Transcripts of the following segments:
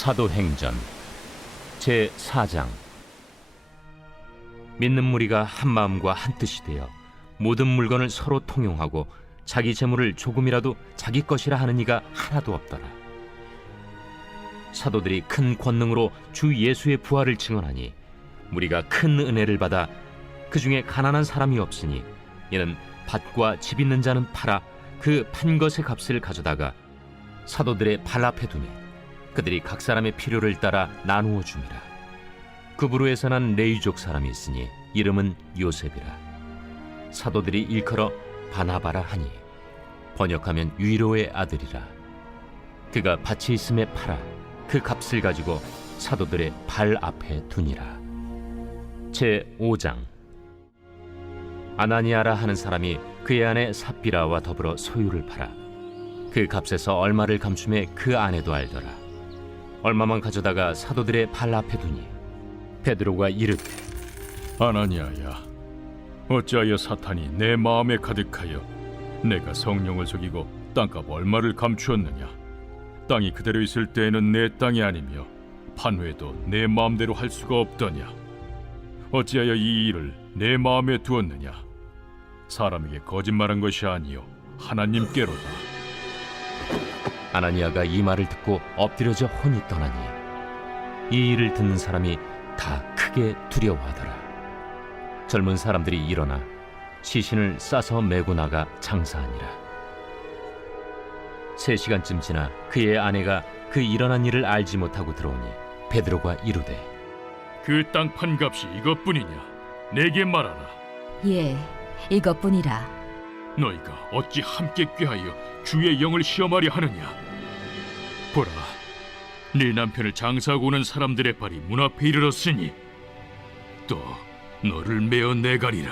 사도행전 제4장. 믿는 무리가 한 마음과 한 뜻이 되어 모든 물건을 서로 통용하고 자기 재물을 조금이라도 자기 것이라 하는 이가 하나도 없더라. 사도들이 큰 권능으로 주 예수의 부활을 증언하니 무리가 큰 은혜를 받아 그 중에 가난한 사람이 없으니 이는 밭과 집 있는 자는 팔아 그 판 것의 값을 가져다가 사도들의 발 앞에 두니 그들이 각 사람의 필요를 따라 나누어 줍니다. 구브로에서 난 레위족 사람이 있으니 이름은 요셉이라. 사도들이 일컬어 바나바라 하니 번역하면 위로의 아들이라. 그가 밭이 있음에 팔아 그 값을 가지고 사도들의 발 앞에 두니라. 제5장. 아나니아라 하는 사람이 그의 아내 삽비라와 더불어 소유를 팔아 그 값에서 얼마를 감춤해 그 아내도 알더라. 얼마만 가져다가 사도들의 발 앞에 두니 베드로가 이르되, 아나니아야, 어찌하여 사탄이 내 마음에 가득하여 내가 성령을 속이고 땅값 얼마를 감추었느냐? 땅이 그대로 있을 때에는 내 땅이 아니며 판회도 내 마음대로 할 수가 없더냐? 어찌하여 이 일을 내 마음에 두었느냐? 사람에게 거짓말한 것이 아니요 하나님께로다. 아나니아가 이 말을 듣고 엎드려져 혼이 떠나니 이 일을 듣는 사람이 다 크게 두려워하더라. 젊은 사람들이 일어나 시신을 싸서 메고 나가 장사하니라. 3시간쯤 지나 그의 아내가 그 일어난 일을 알지 못하고 들어오니 베드로가 이르되, 그 땅 판값이 이것뿐이냐? 내게 말하라. 예, 이것뿐이라. 너희가 어찌 함께 꾀하여 주의 영을 시험하려 하느냐? 보라, 네 남편을 장사하고 오는 사람들의 발이 문 앞에 이르렀으니 또 너를 메어 내가리라.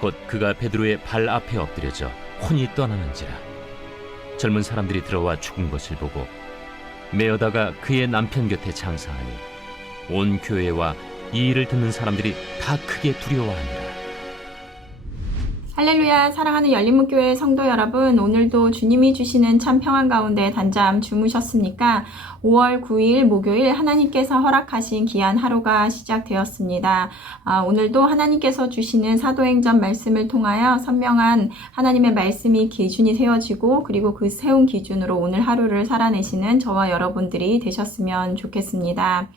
곧 그가 베드로의 발 앞에 엎드려져 혼이 떠나는지라. 젊은 사람들이 들어와 죽은 것을 보고 메어다가 그의 남편 곁에 장사하니 온 교회와 이 일을 듣는 사람들이 다 크게 두려워하니라. 할렐루야. 사랑하는 열린문교회 성도 여러분, 오늘도 주님이 주시는 참 평안 가운데 단잠 주무셨습니까? 5월 9일 목요일 하나님께서 허락하신 귀한 하루가 시작되었습니다. 오늘도 하나님께서 주시는 사도행전 말씀을 통하여 선명한 하나님의 말씀이 기준이 세워지고, 그리고 그 세운 기준으로 오늘 하루를 살아내시는 저와 여러분들이 되셨으면 좋겠습니다.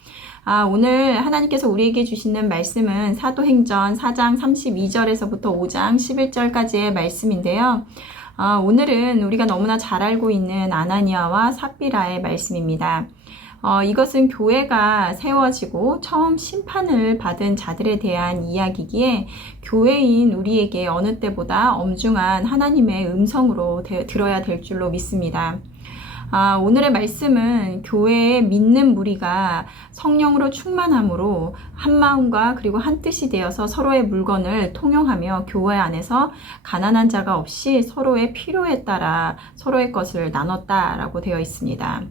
오늘 하나님께서 우리에게 주시는 말씀은 사도행전 4장 32절에서부터 5장 11절까지의 말씀인데요. 오늘은 우리가 너무나 잘 알고 있는 아나니아와 삽비라의 말씀입니다. 이것은 교회가 세워지고 처음 심판을 받은 자들에 대한 이야기기에 교회인 우리에게 어느 때보다 엄중한 하나님의 음성으로 들어야 될 줄로 믿습니다. 오늘의 말씀은 교회의 믿는 무리가 성령으로 충만함으로 한 마음과 그리고 한 뜻이 되어서 서로의 물건을 통용하며 교회 안에서 가난한 자가 없이 서로의 필요에 따라 서로의 것을 나눴다라고 되어 있습니다.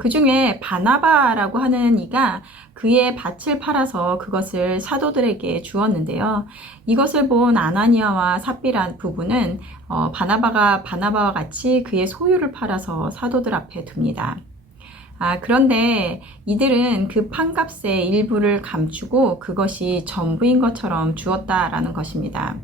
그 중에 바나바라고 하는 이가 그의 밭을 팔아서 그것을 사도들에게 주었는데요. 이것을 본 아나니아와 삽비라 부부는 바나바와 같이 그의 소유를 팔아서 사도들 앞에 둡니다. 그런데 이들은 그 판값의 일부를 감추고 그것이 전부인 것처럼 주었다라는 것입니다.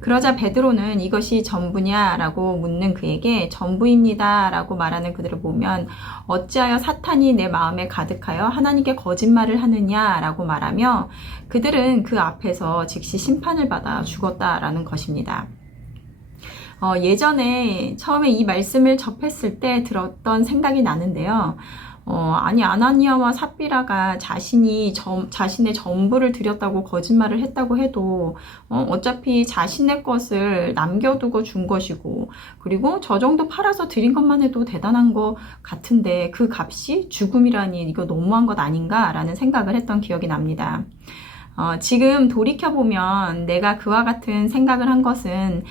그러자 베드로는 이것이 전부냐라고 묻는 그에게 전부입니다 라고 말하는 그들을 보면 어찌하여 사탄이 내 마음에 가득하여 하나님께 거짓말을 하느냐라고 말하며 그들은 그 앞에서 즉시 심판을 받아 죽었다라는 것입니다. 예전에 처음에 이 말씀을 접했을 때 들었던 생각이 나는데요. 아니 아나니아와 삽비라가 자신의 전부를 드렸다고 거짓말을 했다고 해도 어차피 자신의 것을 남겨두고 준 것이고, 그리고 저 정도 팔아서 드린 것만 해도 대단한 것 같은데 그 값이 죽음이라니 이거 너무한 것 아닌가라는 생각을 했던 기억이 납니다. 지금 돌이켜보면 내가 그와 같은 생각을 한 것은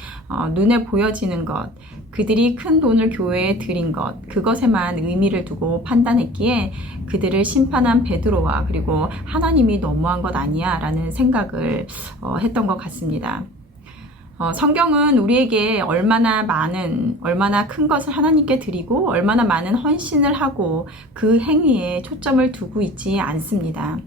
눈에 보여지는 것, 그들이 큰 돈을 교회에 드린 것, 그것에만 의미를 두고 판단했기에 그들을 심판한 베드로와 그리고 하나님이 너무한 것 아니야 라는 생각을 했던 것 같습니다. 성경은 우리에게 얼마나 큰 것을 하나님께 드리고 얼마나 많은 헌신을 하고 그 행위에 초점을 두고 있지 않습니다.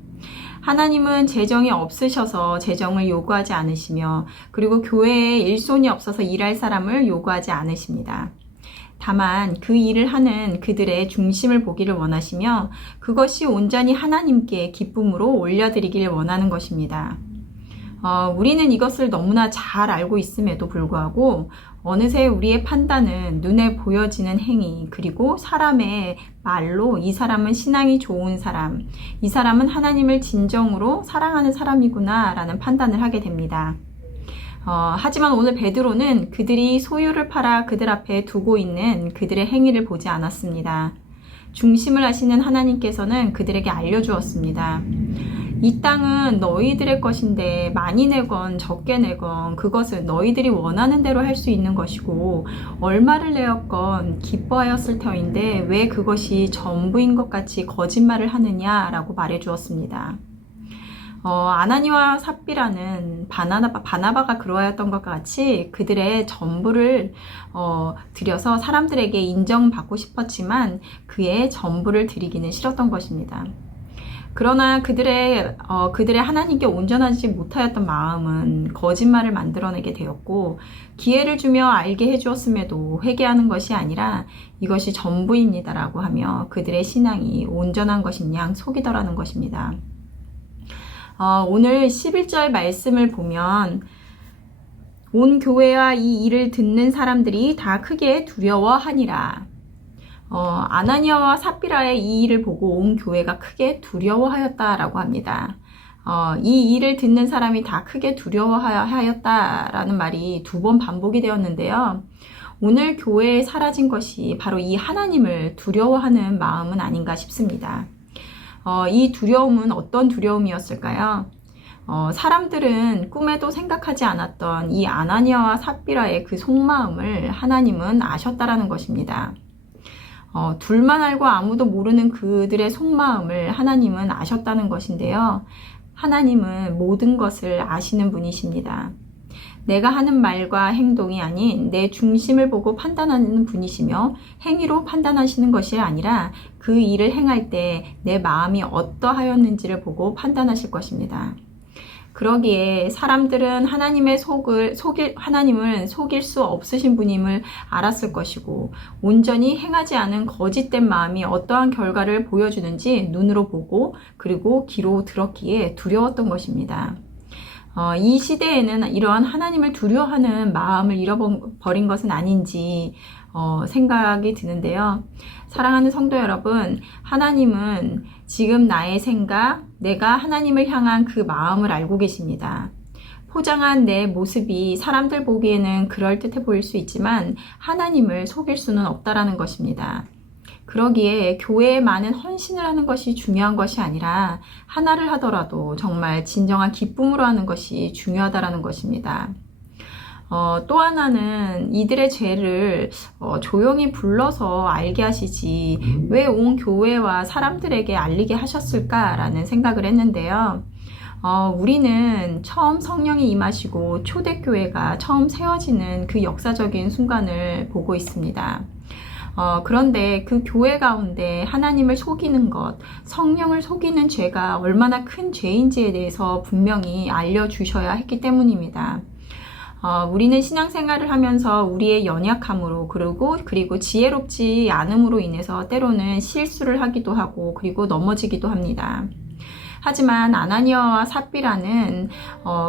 하나님은 재정이 없으셔서 재정을 요구하지 않으시며 그리고 교회에 일손이 없어서 일할 사람을 요구하지 않으십니다. 다만 그 일을 하는 그들의 중심을 보기를 원하시며 그것이 온전히 하나님께 기쁨으로 올려드리길 원하는 것입니다. 우리는 이것을 너무나 잘 알고 있음에도 불구하고 어느새 우리의 판단은 눈에 보여지는 행위 그리고 사람의 말로 이 사람은 신앙이 좋은 사람, 이 사람은 하나님을 진정으로 사랑하는 사람이구나 라는 판단을 하게 됩니다. 하지만 오늘 베드로는 그들이 소유를 팔아 그들 앞에 두고 있는 그들의 행위를 보지 않았습니다. 중심을 아시는 하나님께서는 그들에게 알려주었습니다. 이 땅은 너희들의 것인데 많이 내건 적게 내건 그것은 너희들이 원하는 대로 할 수 있는 것이고 얼마를 내었건 기뻐하였을 터인데 왜 그것이 전부인 것 같이 거짓말을 하느냐라고 말해 주었습니다. 아나니와 삽비라는 바나바가 그러하였던 것과 같이 그들의 전부를 드려서 사람들에게 인정받고 싶었지만 그의 전부를 드리기는 싫었던 것입니다. 그러나 그들의 하나님께 온전하지 못하였던 마음은 거짓말을 만들어내게 되었고 기회를 주며 알게 해주었음에도 회개하는 것이 아니라 이것이 전부입니다라고 하며 그들의 신앙이 온전한 것인 양 속이더라는 것입니다. 오늘 11절 말씀을 보면 온 교회와 이 일을 듣는 사람들이 다 크게 두려워하니라. 아나니아와 삽비라의 이 일을 보고 온 교회가 크게 두려워하였다라고 합니다. 이 일을 듣는 사람이 다 크게 두려워하였다라는 말이 2번 반복이 되었는데요. 오늘 교회에 사라진 것이 바로 이 하나님을 두려워하는 마음은 아닌가 싶습니다. 이 두려움은 어떤 두려움이었을까요? 사람들은 꿈에도 생각하지 않았던 이 아나니아와 삽비라의 그 속마음을 하나님은 아셨다라는 것입니다. 둘만 알고 아무도 모르는 그들의 속마음을 하나님은 아셨다는 것인데요. 하나님은 모든 것을 아시는 분이십니다. 내가 하는 말과 행동이 아닌 내 중심을 보고 판단하는 분이시며 행위로 판단하시는 것이 아니라 그 일을 행할 때 내 마음이 어떠하였는지를 보고 판단하실 것입니다. 그러기에 사람들은 하나님을 속일 수 없으신 분임을 알았을 것이고 온전히 행하지 않은 거짓된 마음이 어떠한 결과를 보여주는지 눈으로 보고 그리고 귀로 들었기에 두려웠던 것입니다. 이 시대에는 이러한 하나님을 두려워하는 마음을 잃어버린 것은 아닌지 생각이 드는데요. 사랑하는 성도 여러분, 하나님은 지금 나의 생각, 내가 하나님을 향한 그 마음을 알고 계십니다. 포장한 내 모습이 사람들 보기에는 그럴듯해 보일 수 있지만 하나님을 속일 수는 없다라는 것입니다. 그러기에 교회에 많은 헌신을 하는 것이 중요한 것이 아니라 하나를 하더라도 정말 진정한 기쁨으로 하는 것이 중요하다라는 것입니다. 또 하나는 이들의 죄를 조용히 불러서 알게 하시지 왜 온 교회와 사람들에게 알리게 하셨을까라는 생각을 했는데요. 우리는 처음 성령이 임하시고 초대교회가 처음 세워지는 그 역사적인 순간을 보고 있습니다. 그런데 그 교회 가운데 하나님을 속이는 것, 성령을 속이는 죄가 얼마나 큰 죄인지에 대해서 분명히 알려주셔야 했기 때문입니다. 우리는 신앙생활을 하면서 우리의 연약함으로 그리고 지혜롭지 않음으로 인해서 때로는 실수를 하기도 하고 그리고 넘어지기도 합니다. 하지만 아나니아와 삽비라는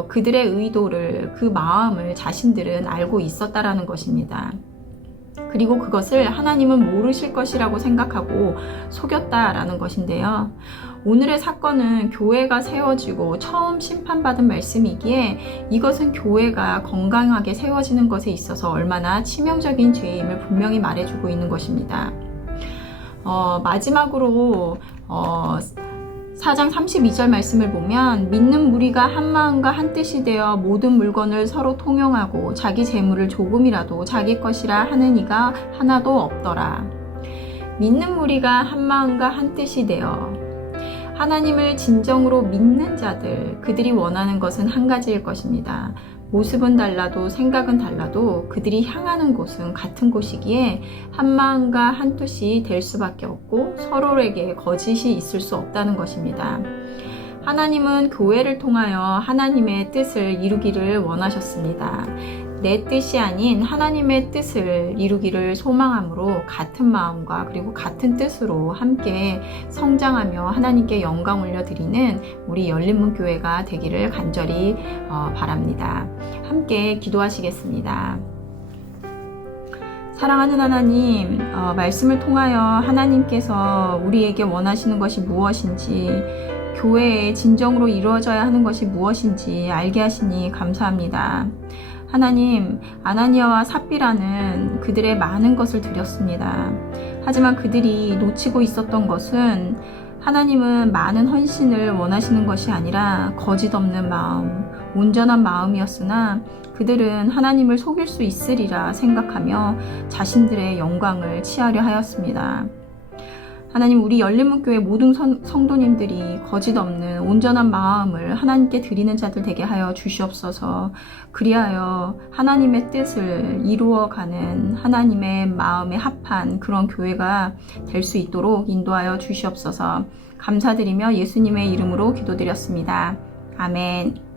그들의 의도를, 그 마음을 자신들은 알고 있었다라는 것입니다. 그리고 그것을 하나님은 모르실 것이라고 생각하고 속였다라는 것인데요. 오늘의 사건은 교회가 세워지고 처음 심판받은 말씀이기에 이것은 교회가 건강하게 세워지는 것에 있어서 얼마나 치명적인 죄임을 분명히 말해주고 있는 것입니다. 마지막으로 4장 32절 말씀을 보면 믿는 무리가 한 마음과 한 뜻이 되어 모든 물건을 서로 통용하고 자기 재물을 조금이라도 자기 것이라 하는 이가 하나도 없더라. 믿는 무리가 한 마음과 한 뜻이 되어 하나님을 진정으로 믿는 자들, 그들이 원하는 것은 한 가지일 것입니다. 모습은 달라도 생각은 달라도 그들이 향하는 곳은 같은 곳이기에 한 마음과 한 뜻이 될 수밖에 없고 서로에게 거짓이 있을 수 없다는 것입니다. 하나님은 교회를 통하여 하나님의 뜻을 이루기를 원하셨습니다. 내 뜻이 아닌 하나님의 뜻을 이루기를 소망함으로 같은 마음과 그리고 같은 뜻으로 함께 성장하며 하나님께 영광 올려드리는 우리 열린문교회가 되기를 간절히 바랍니다. 함께 기도하시겠습니다. 사랑하는 하나님, 말씀을 통하여 하나님께서 우리에게 원하시는 것이 무엇인지, 교회에 진정으로 이루어져야 하는 것이 무엇인지 알게 하시니 감사합니다. 하나님, 아나니아와 삽비라는 그들의 많은 것을 드렸습니다. 하지만 그들이 놓치고 있었던 것은 하나님은 많은 헌신을 원하시는 것이 아니라 거짓 없는 마음, 온전한 마음이었으나 그들은 하나님을 속일 수 있으리라 생각하며 자신들의 영광을 취하려 하였습니다. 하나님, 우리 열린문교회 모든 성도님들이 거짓 없는 온전한 마음을 하나님께 드리는 자들 되게 하여 주시옵소서. 그리하여 하나님의 뜻을 이루어가는 하나님의 마음에 합한 그런 교회가 될 수 있도록 인도하여 주시옵소서. 감사드리며 예수님의 이름으로 기도드렸습니다. 아멘.